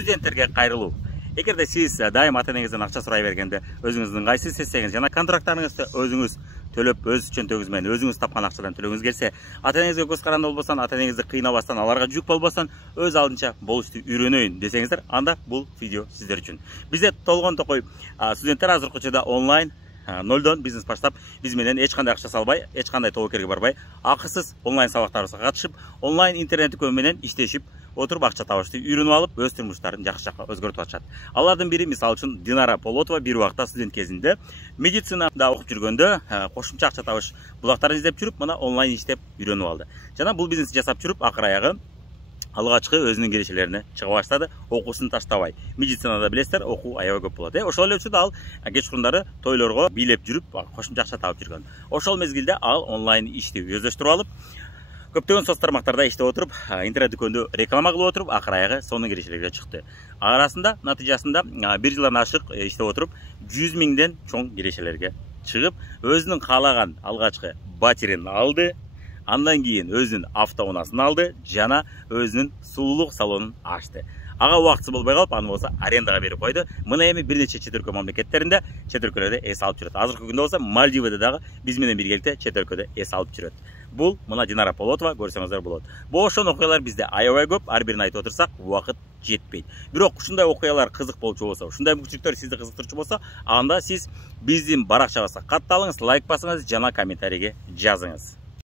студенттерге кайрылуу. Эгерде сиз дайым ата-энеңизден акча сурай бергенде өзүңүздүн кайсы сессияңыз жана контракттарыңызды өзүңүз төлөп, өз чөнтөгүңүз менен өзүңүз тапкан акчадан төлөгүңүз келсе, ата-энеңизге көз каранды болбостон, ата-энеңизди кыйнабастан, аларга жүк болбостон, өз алдынча болушту үйрөнөйүн десеңиздер, анда бул видео сиздер үчүн. Бизде толгон токой студенттер азыркы учурда онлайн нолдон бизнес баштап, биз менен эч кандай акча салбай, эч кандай тобокерге барбай, акысыз онлайн сабактарыбызга катышып, онлайн интернет дүкөн менен иштешип, отуруп акча табышты үйрөнүп алып, өз турмуштарын жакшы жакка өзгөртүп атышат. Алардын бири мисалы үчүн Динара Полотова бир убакта студент кезинде медицинада окуп жүргөндө кошумча акча табыш булактарын издеп жүрүп, мына онлайн иштеп үйрөнүп алды. Жана бул бизнести жасап жүрүп, акыр аягы алгачкы өзүнүн кирешелерине чыга баштады, окуусун таштабай. Медицинада билесиздер, окуу аябай көп болот. Ошол эле учурда ал кечкурундары тойлорго бийлеп жүрүп, кошумча акча табып жүргөн. Ошол мезгилде ал онлайн ишти өздөштүрүп алып, көптөгөн соц тармактарда иштеп отуруп, интернет дүкөндө реклама кылып отуруп, акыр аягы сонун кирешелерге чыкты. Арасында, натыйжасында 1 жылдан ашык иштеп отуруп, 100 миңден чоң кирешелерге чыгып, өзүнүн каалаган алгачкы батирин алды. Андан кийин өзүнүн автоунаасын алды, жана өзүнүн сулуулук салонун ачты. Ага убактысы болбой калып, аны болсо арендага берип койду. Мына эми бир нече чет өлкө мамлекеттеринде, чет өлкөлөрдө эс алып жүрөт. Азыркы күндө болсо Мальдивада дагы биз менен биргеликте чет өлкөдө эс алып жүрөт. Бул мына Динара Полотова, көрсөңүздөр болот. Бул ошон окуялар бизде аябай көп, ар бирин айтып отурсак, убакыт жетпейт. Бирок ушундай окуялар кызык болчу болсо, ушундай мүмкүнчүлүктөр сизди кызыктырчу болсо, анда сиз биздин баракчабызга катталыңыз, лайк басыңыз жана комментарийге жазыңыз.